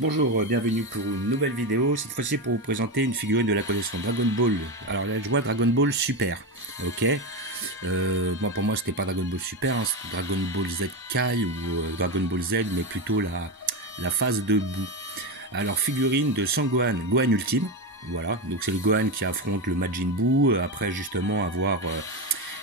Bonjour, bienvenue pour une nouvelle vidéo, cette fois-ci pour vous présenter une figurine de la collection Dragon Ball. Alors là je vois Dragon Ball Super, ok. Bon, pour moi c'était pas Dragon Ball Super, hein, c'était Dragon Ball Z Kai ou Dragon Ball Z, mais plutôt la phase de boue. Alors figurine de Sangohan, Gohan Ultime, voilà, donc c'est le Gohan qui affronte le Majin Buu, après justement avoir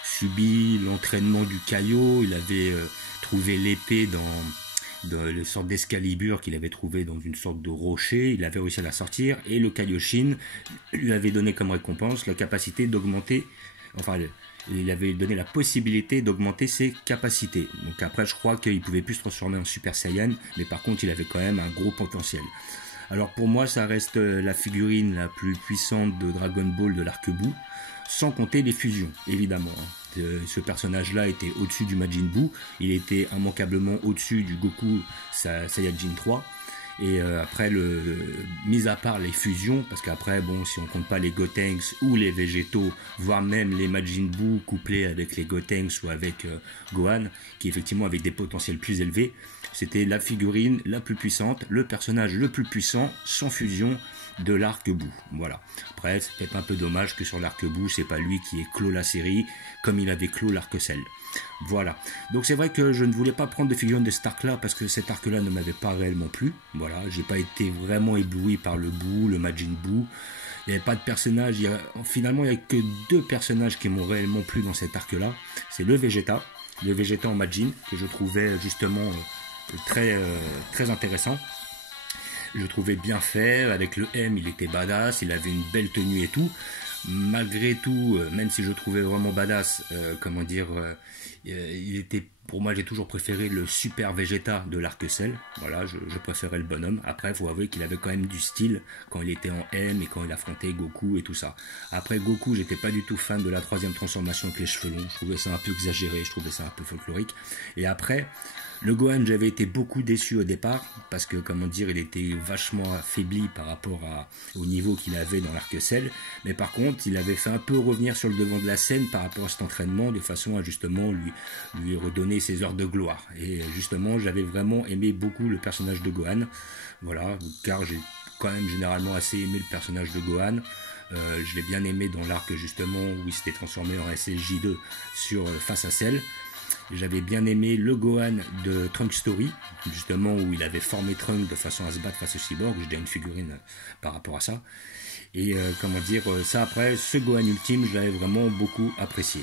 subi l'entraînement du Kaio, il avait trouvé l'épée dans une sorte d'escalibur qu'il avait trouvé dans une sorte de rocher, il avait réussi à la sortir, et le Kaioshin lui avait donné comme récompense la capacité d'augmenter, enfin il avait donné la possibilité d'augmenter ses capacités. Donc après je crois qu'il pouvait plus se transformer en Super Saiyan, mais par contre il avait quand même un gros potentiel. Alors pour moi ça reste la figurine la plus puissante de Dragon Ball de l'arc-bout, sans compter les fusions, évidemment. Ce personnage-là était au-dessus du Majin Buu, il était immanquablement au-dessus du Goku Saiyajin 3, et après, mis à part les fusions, parce qu'après, bon, si on compte pas les Gotenks ou les végétaux, voire même les Majin Buu couplés avec les Gotenks ou avec Gohan, qui effectivement avaient des potentiels plus élevés, c'était la figurine la plus puissante, le personnage le plus puissant, sans fusion, de l'arc-bout. Voilà. Après, c'est peut-être un peu dommage que sur l'arc-bout, c'est pas lui qui ait clos la série, comme il avait clos l'arc-ciel. Voilà. Donc c'est vrai que je ne voulais pas prendre de figurine de cet arc-là, parce que cet arc-là ne m'avait pas réellement plu. Voilà. J'ai pas été vraiment ébloui par le Buu, le Majin Buu. Il n'y avait pas de personnage. Finalement, il n'y a que deux personnages qui m'ont réellement plu dans cet arc-là. C'est le Vegeta en Majin, que je trouvais justement très intéressant. Je trouvais bien fait, avec le M il était badass, il avait une belle tenue et tout. Malgré tout, même si je trouvais vraiment badass, il était, pour moi j'ai toujours préféré le Super Vegeta de l'arc-ciel. Voilà, je préférais le bonhomme. Après, il faut avouer qu'il avait quand même du style quand il était en M et quand il affrontait Goku et tout ça. Après Goku, j'étais pas du tout fan de la troisième transformation avec les cheveux longs. Je trouvais ça un peu exagéré, je trouvais ça un peu folklorique. Et après, le Gohan, j'avais été beaucoup déçu au départ, parce que, comment dire, il était vachement affaibli par rapport au niveau qu'il avait dans l'arc-ciel, mais par contre, il avait fait un peu revenir sur le devant de la scène par rapport à cet entraînement, de façon à justement lui redonner ses heures de gloire. Et justement, j'avais vraiment aimé beaucoup le personnage de Gohan, voilà, car j'ai quand même généralement assez aimé le personnage de Gohan. Je l'ai bien aimé dans l'arc justement où il s'était transformé en SSJ2 face à Cell. J'avais bien aimé le Gohan de Trunk Story, justement où il avait formé Trunk de façon à se battre face au cyborg. J'ai déjà une figurine par rapport à ça. Et ça après, ce Gohan ultime, je l'avais vraiment beaucoup apprécié.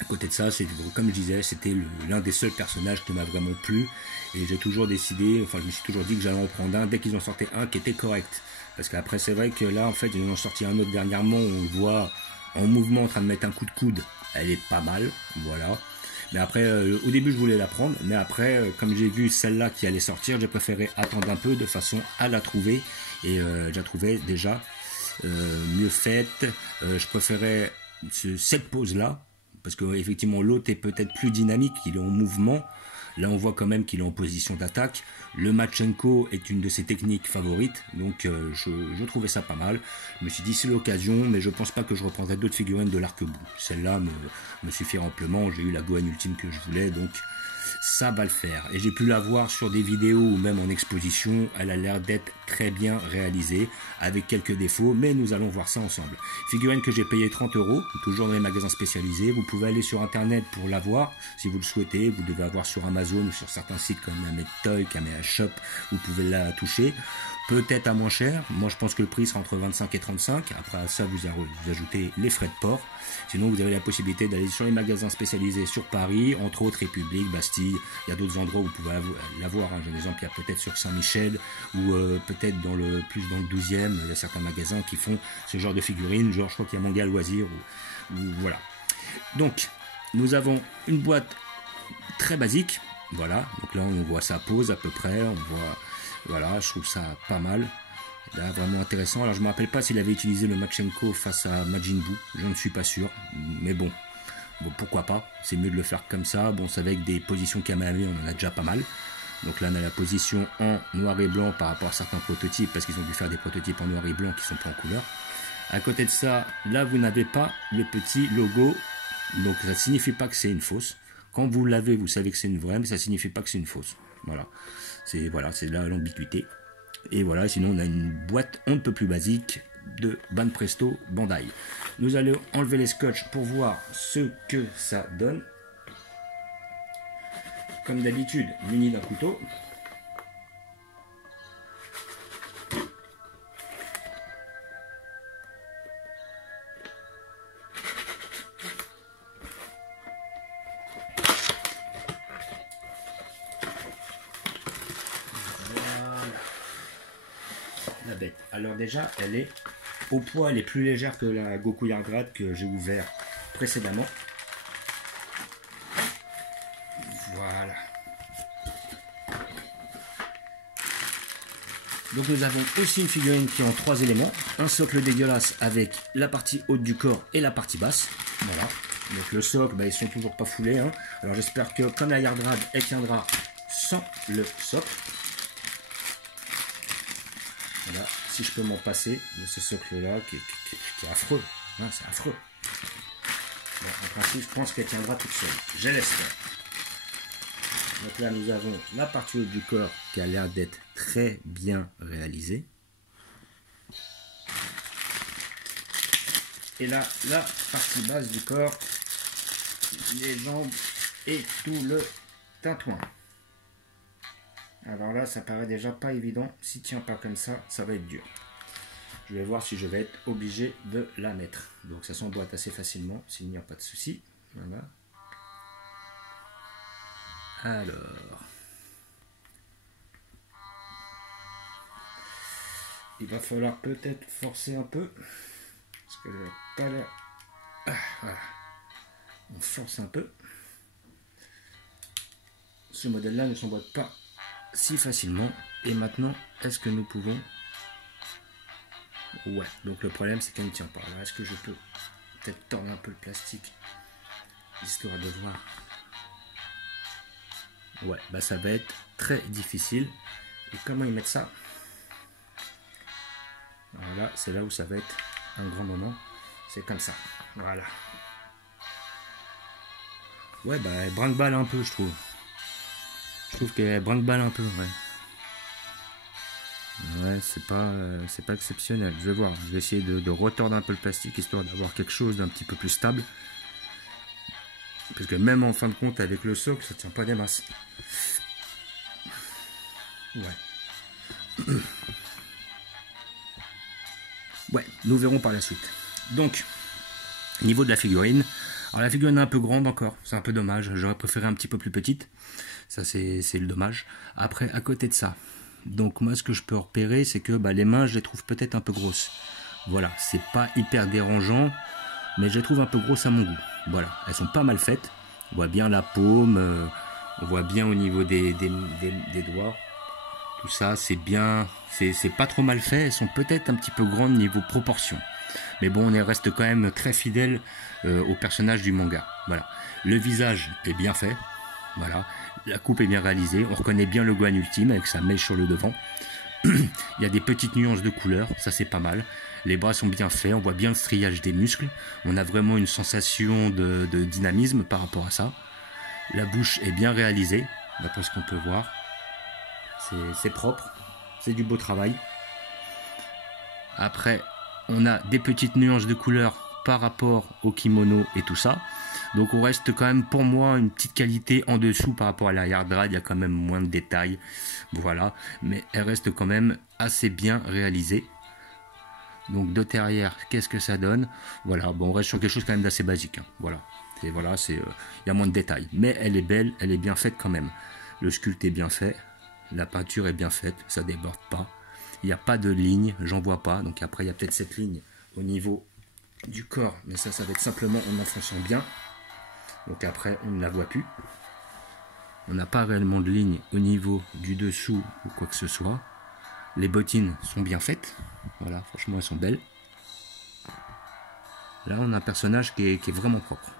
À côté de ça, comme je disais, c'était l'un des seuls personnages qui m'a vraiment plu. Et j'ai toujours décidé, enfin je me suis toujours dit que j'allais en prendre un dès qu'ils en sortaient un qui était correct. Parce qu'après c'est vrai que là en fait ils en ont sorti un autre dernièrement, on le voit en mouvement en train de mettre un coup de coude. Elle est pas mal, voilà. Mais après, au début, je voulais la prendre, mais après, comme j'ai vu celle-là qui allait sortir, j'ai préféré attendre un peu de façon à la trouver. Et je la trouvais déjà mieux faite. Je préférais cette pose-là, parce qu'effectivement, l'autre est peut-être plus dynamique, il est en mouvement. Là, on voit quand même qu'il est en position d'attaque. Le Machenko est une de ses techniques favorites, donc je trouvais ça pas mal. Je me suis dit c'est l'occasion, mais je pense pas que je reprendrai d'autres figurines de l'arc-bout. Celle-là me suffit amplement. J'ai eu la Gohan ultime que je voulais, donc ça va le faire. Et j'ai pu la voir sur des vidéos ou même en exposition. Elle a l'air d'être très bien réalisée, avec quelques défauts, mais nous allons voir ça ensemble. Figurine que j'ai payé 30 €, toujours dans les magasins spécialisés. Vous pouvez aller sur internet pour la voir, si vous le souhaitez. Vous devez avoir sur Amazon ou sur certains sites comme Toy, Kamea Shop, vous pouvez la toucher. Peut-être à moins cher. Moi, je pense que le prix sera entre 25 et 35. Après ça, vous ajoutez les frais de port. Sinon, vous avez la possibilité d'aller sur les magasins spécialisés sur Paris, entre autres République, Bastille. Il y a d'autres endroits où vous pouvez l'avoir. J'ai des exemples, il y a peut-être sur Saint-Michel ou peut-être plus dans le 12e. Il y a certains magasins qui font ce genre de figurines. Genre, je crois qu'il y a Manga Loisir ou voilà. Donc, nous avons une boîte très basique. Voilà. Donc là, on voit sa pose à peu près. On voit... Voilà, je trouve ça pas mal. Là, vraiment intéressant. Alors, je ne me rappelle pas s'il avait utilisé le Machenko face à Majin Buu. Je ne suis pas sûr. Mais bon, pourquoi pas. C'est mieux de le faire comme ça. Bon, c'est avec des positions Kamehameha, on en a déjà pas mal. Donc là, on a la position en noir et blanc par rapport à certains prototypes, parce qu'ils ont dû faire des prototypes en noir et blanc qui sont pas en couleur. À côté de ça, là, vous n'avez pas le petit logo. Donc, ça ne signifie pas que c'est une fausse. Quand vous l'avez, vous savez que c'est une vraie, mais ça ne signifie pas que c'est une fausse. Voilà, c'est là l'ambiguïté. Et voilà, sinon on a une boîte on ne peut plus basique de Banpresto Bandai. Nous allons enlever les scotch pour voir ce que ça donne. Comme d'habitude, muni d'un couteau. La bête. Alors déjà, elle est au poids, elle est plus légère que la Goku Yardrat que j'ai ouvert précédemment. Voilà. Donc nous avons aussi une figurine qui est en 3 éléments. Un socle dégueulasse avec la partie haute du corps et la partie basse. Voilà. Donc le socle, bah, ils sont toujours pas foulés. Hein. Alors j'espère que comme la Yardrat, elle tiendra sans le socle. Voilà, si je peux m'en passer de ce socle-là qui est affreux. Hein, c'est affreux. Bon, en principe, je pense qu'elle tiendra toute seule. Je l'espère. Donc là, nous avons la partie haute du corps qui a l'air d'être très bien réalisée. Et là, la partie basse du corps, les jambes et tout le tintouin. Alors là, ça paraît déjà pas évident. S'il tient pas comme ça, ça va être dur. Je vais voir si je vais être obligé de la mettre. Donc ça s'emboîte assez facilement, s'il n'y a pas de souci. Voilà. Alors. Il va falloir peut-être forcer un peu. Parce que je vais pas là. Ah, voilà. On force un peu. Ce modèle-là ne s'emboîte pas si facilement. Et maintenant, est-ce que nous pouvons... Ouais, donc le problème c'est qu'elle ne tient pas. Alors est-ce que je peux peut-être tordre un peu le plastique histoire de voir? Ouais, bah ça va être très difficile. Et comment ils mettent ça? Voilà, c'est là où ça va être un grand moment. C'est comme ça. Voilà. Ouais, bah elle brinque-balle un peu, je trouve. Je trouve qu'elle brinque-balle un peu, ouais. Ouais, c'est pas exceptionnel. Je vais voir. Je vais essayer de retordre un peu le plastique histoire d'avoir quelque chose d'un petit peu plus stable. Parce que même en fin de compte, avec le socle, ça tient pas des masses. Ouais. Ouais, nous verrons par la suite. Donc, niveau de la figurine. Alors la figurine est un peu grande encore. C'est un peu dommage. J'aurais préféré un petit peu plus petite. Ça, c'est le dommage. Après, à côté de ça. Donc moi, ce que je peux repérer, c'est que bah, les mains, je les trouve peut-être un peu grosses. Voilà, c'est pas hyper dérangeant, mais je les trouve un peu grosses à mon goût. Voilà, elles sont pas mal faites. On voit bien la paume, on voit bien au niveau des doigts. Tout ça, c'est bien, c'est pas trop mal fait. Elles sont peut-être un petit peu grandes niveau proportion. Mais bon, on reste quand même très fidèle au personnage du manga. Voilà, le visage est bien fait. Voilà, la coupe est bien réalisée. On reconnaît bien le Gohan ultime avec sa mèche sur le devant. Il y a des petites nuances de couleur, ça c'est pas mal. Les bras sont bien faits, on voit bien le striage des muscles. On a vraiment une sensation de dynamisme par rapport à ça. La bouche est bien réalisée, d'après ce qu'on peut voir. C'est propre, c'est du beau travail. Après, on a des petites nuances de couleur par rapport au kimono et tout ça. Donc on reste quand même pour moi une petite qualité en dessous par rapport à la Yardrat, il y a quand même moins de détails, voilà, mais elle reste quand même assez bien réalisée. Donc de derrière, qu'est-ce que ça donne? Voilà, bon, on reste sur quelque chose quand même d'assez basique, hein. Voilà, et voilà, il y a moins de détails, mais elle est belle, elle est bien faite quand même. Le sculpte est bien fait, la peinture est bien faite, ça déborde pas, il n'y a pas de ligne, j'en vois pas, donc après il y a peut-être cette ligne au niveau du corps, mais ça va être simplement en enfonçant bien. Donc après, on ne la voit plus. On n'a pas réellement de ligne au niveau du dessous ou quoi que ce soit. Les bottines sont bien faites. Voilà, franchement, elles sont belles. Là, on a un personnage qui est vraiment propre.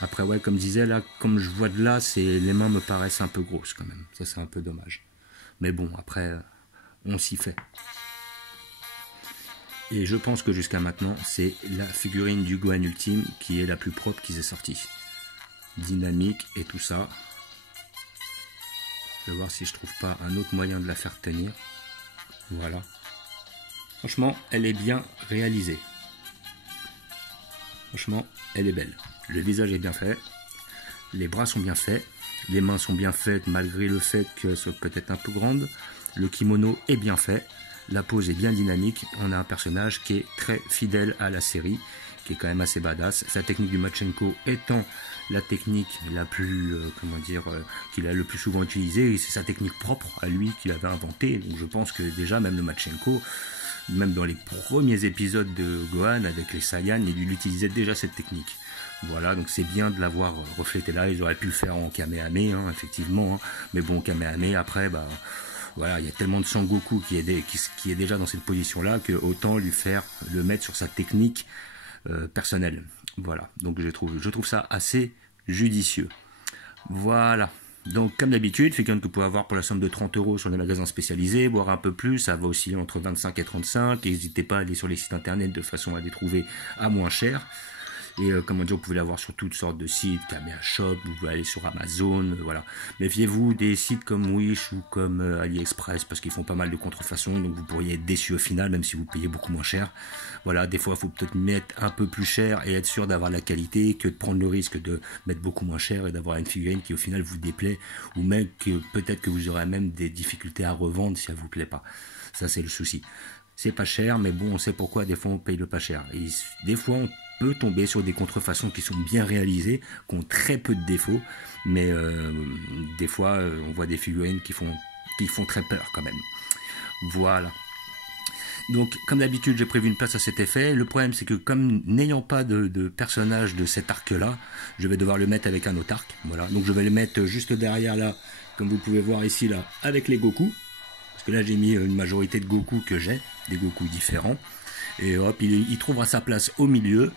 Après, ouais, comme je disais, là, comme je vois de là, les mains me paraissent un peu grosses quand même. Ça, c'est un peu dommage. Mais bon, après, on s'y fait. Et je pense que jusqu'à maintenant, c'est la figurine du Gohan ultime qui est la plus propre qui s'est sortie. Dynamique et tout ça. Je vais voir si je trouve pas un autre moyen de la faire tenir. Voilà. Franchement, elle est bien réalisée. Franchement, elle est belle. Le visage est bien fait. Les bras sont bien faits. Les mains sont bien faites malgré le fait qu'elles soient peut-être un peu grandes. Le kimono est bien fait. La pose est bien dynamique. On a un personnage qui est très fidèle à la série, qui est quand même assez badass. Sa technique du Machenko étant la technique la plus, qu'il a le plus souvent utilisée. C'est sa technique propre à lui qu'il avait inventée. Donc je pense que déjà, même le Machenko, même dans les premiers épisodes de Gohan avec les Saiyans, il utilisait déjà cette technique. Voilà, donc c'est bien de l'avoir reflété là. Ils auraient pu le faire en Kamehameha, hein, effectivement. Hein. Mais bon, Kamehameha, après, bah, voilà, il y a tellement de Sangoku qui est déjà dans cette position-là que autant le mettre sur sa technique personnelle. Voilà, donc je trouve ça assez judicieux. Voilà. Donc, comme d'habitude, figurine que vous pouvez avoir pour la somme de 30 € sur les magasins spécialisés, voire un peu plus, ça va aussi entre 25 et 35. N'hésitez pas à aller sur les sites internet de façon à les trouver à moins cher. Et comment dire, vous pouvez l'avoir sur toutes sortes de sites, Kamea Shop, vous pouvez aller sur Amazon, voilà. Méfiez-vous des sites comme Wish ou comme AliExpress, parce qu'ils font pas mal de contrefaçons, donc vous pourriez être déçu au final, même si vous payez beaucoup moins cher. Voilà, des fois, il faut peut-être mettre un peu plus cher et être sûr d'avoir la qualité, que de prendre le risque de mettre beaucoup moins cher et d'avoir une figurine qui au final vous déplaît, ou même que peut-être que vous aurez même des difficultés à revendre si elle vous plaît pas. Ça, c'est le souci. C'est pas cher, mais bon, on sait pourquoi des fois on paye le pas cher. Et des fois, on peut tomber sur des contrefaçons qui sont bien réalisées, qui ont très peu de défauts, mais des fois, on voit des figurines qui font très peur quand même. Voilà. Donc, comme d'habitude, j'ai prévu une place à cet effet. Le problème, c'est que comme n'ayant pas de personnage de cet arc-là, je vais devoir le mettre avec un autre arc. Voilà. Donc, je vais le mettre juste derrière là, comme vous pouvez voir ici là, avec les Goku. Parce que là, j'ai mis une majorité de Goku que j'ai, des Goku différents. Et hop, il trouvera sa place au milieu.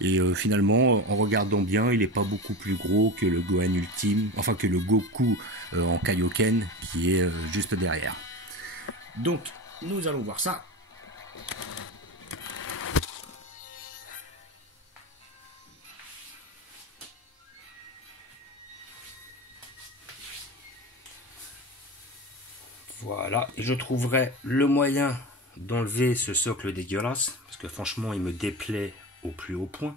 Et finalement, en regardant bien, il n'est pas beaucoup plus gros que le Gohan Ultime, enfin que le Goku en Kaioken, qui est juste derrière. Donc, nous allons voir ça. Voilà, et je trouverai le moyen d'enlever ce socle dégueulasse, parce que franchement il me déplaît au plus haut point.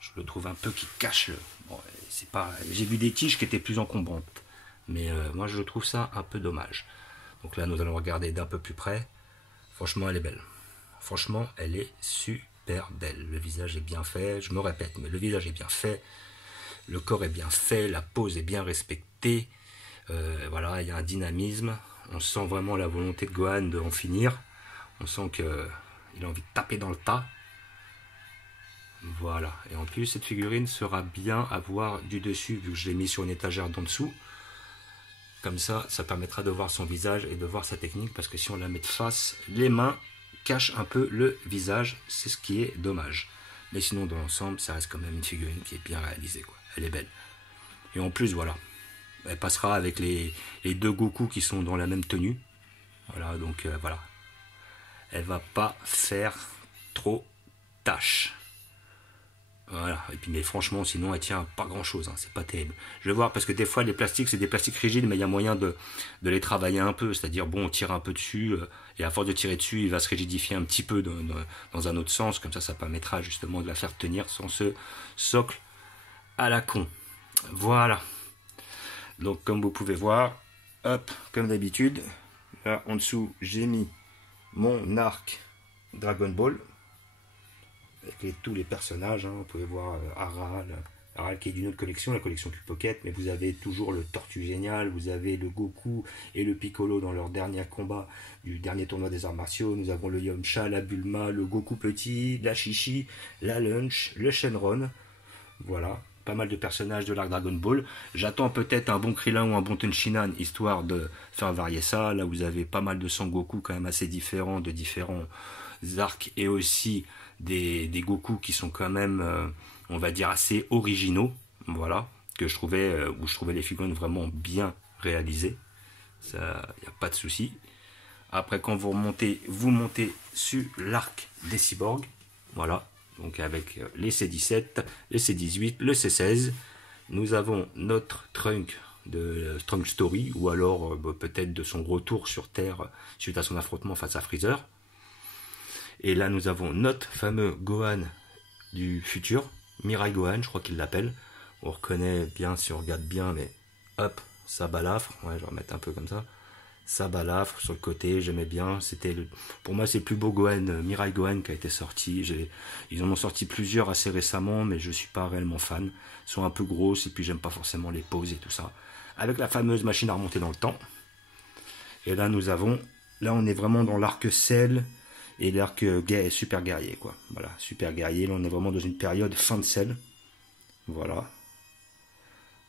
Je le trouve un peu qui cache le... Bon, c'est pas... J'ai vu des tiges qui étaient plus encombrantes, mais moi je trouve ça un peu dommage. Donc là nous allons regarder d'un peu plus près. Franchement elle est belle. Franchement elle est super belle. Le visage est bien fait, je me répète, mais le visage est bien fait. Le corps est bien fait, la pose est bien respectée. Voilà, il y a un dynamisme. On sent vraiment la volonté de Gohan de en finir. On sent qu'il a envie de taper dans le tas. Voilà. Et en plus, cette figurine sera bien à voir du dessus, vu que je l'ai mis sur une étagère d'en dessous. Comme ça, ça permettra de voir son visage et de voir sa technique. Parce que si on la met de face, les mains cachent un peu le visage. C'est ce qui est dommage. Mais sinon, dans l'ensemble, ça reste quand même une figurine qui est bien réalisée, quoi. Elle est belle. Et en plus, voilà. Elle passera avec les deux Goku qui sont dans la même tenue. Voilà, donc voilà. Elle va pas faire trop tâche. Voilà, et puis mais franchement, sinon elle tient pas grand chose, hein. C'est pas terrible. Je vais voir, parce que des fois les plastiques, c'est des plastiques rigides, mais il y a moyen de les travailler un peu. C'est-à-dire, bon, on tire un peu dessus, et à force de tirer dessus, il va se rigidifier un petit peu dans un autre sens. Comme ça permettra justement de la faire tenir sans ce socle à la con. Voilà. Donc comme vous pouvez voir, hop, comme d'habitude, là en dessous j'ai mis mon arc Dragon Ball avec tous les personnages, hein. Vous pouvez voir Aral qui est d'une autre collection, la collection Cube Pocket, mais vous avez toujours le Tortue Génial, vous avez le Goku et le Piccolo dans leur dernier combat du dernier tournoi des arts martiaux. Nous avons le Yamcha, la Bulma, le Goku petit, la Chichi, la Lunch, le Shenron, voilà. Pas mal de personnages de l'arc Dragon Ball. J'attends peut-être un bon Krillin ou un bon Tenshinhan, histoire de faire varier ça. Là, vous avez pas mal de Sangoku quand même assez différents, de différents arcs, et aussi des Goku qui sont quand même, on va dire, assez originaux. Voilà, que je trouvais, où je trouvais les figurines vraiment bien réalisées. Ça, il n'y a pas de souci. Après, quand vous montez sur l'arc des cyborgs. Voilà. Donc avec les C17, les C18, le C16, nous avons notre Trunk de Strong Story, ou alors peut-être de son retour sur Terre suite à son affrontement face à Freezer. Et là nous avons notre fameux Gohan du futur, Mirai Gohan, je crois qu'il l'appelle. On reconnaît bien si on regarde bien, mais hop, ça balafre. Ouais, je vais remettre un peu comme ça. Ça balafre sur le côté, j'aimais bien. Pour moi, c'est le plus beau Gohan, Mirai Gohan qui a été sorti. Ils en ont sorti plusieurs assez récemment, mais je suis pas réellement fan. Ils sont un peu grosses et puis j'aime pas forcément les poses et tout ça. Avec la fameuse machine à remonter dans le temps. Et là, là, on est vraiment dans l'arc Cell et l'arc super guerrier, quoi. Voilà, super guerrier. Là, on est vraiment dans une période fin de Cell. Voilà.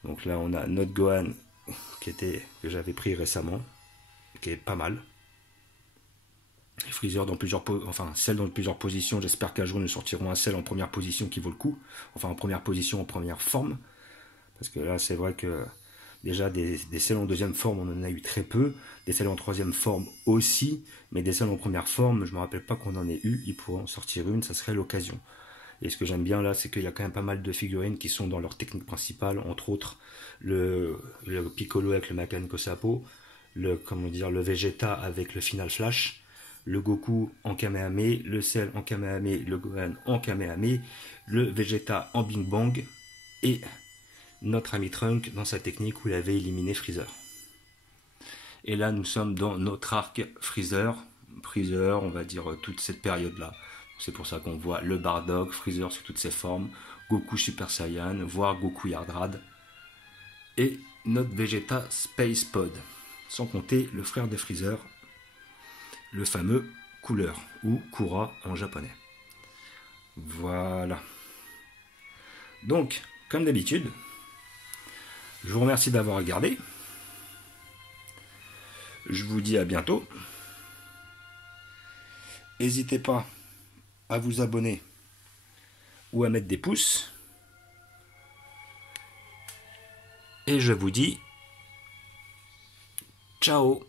Donc là, on a notre Gohan que j'avais pris récemment, qui est pas mal. Et Freezer dans Cell dans plusieurs positions. J'espère qu'un jour nous sortirons un Cell en première position qui vaut le coup. Enfin, en première position, en première forme. Parce que là, c'est vrai que déjà des Cells en deuxième forme, on en a eu très peu. Des Cells en troisième forme aussi. Mais des Cells en première forme, je me rappelle pas qu'on en ait eu. Il pourrait en sortir une, ça serait l'occasion. Et ce que j'aime bien là, c'est qu'il y a quand même pas mal de figurines qui sont dans leur technique principale, entre autres le Piccolo avec le Mechanical Sapo, le Vegeta avec le Final Flash, le Goku en Kamehameha, le Cell en Kamehameha, le Gohan en Kamehameha, le Vegeta en Bing Bang, et notre ami Trunk dans sa technique où il avait éliminé Freezer. Et là, nous sommes dans notre arc Freezer, on va dire toute cette période-là. C'est pour ça qu'on voit le Bardock, Freezer sous toutes ses formes, Goku Super Saiyan, voire Goku Yardrad, et notre Vegeta Space Pod, sans compter le frère de Freezer, le fameux Cooler, ou Kura en japonais. Voilà. Donc, comme d'habitude, je vous remercie d'avoir regardé. Je vous dis à bientôt. N'hésitez pas à vous abonner ou à mettre des pouces. Et je vous dis ciao.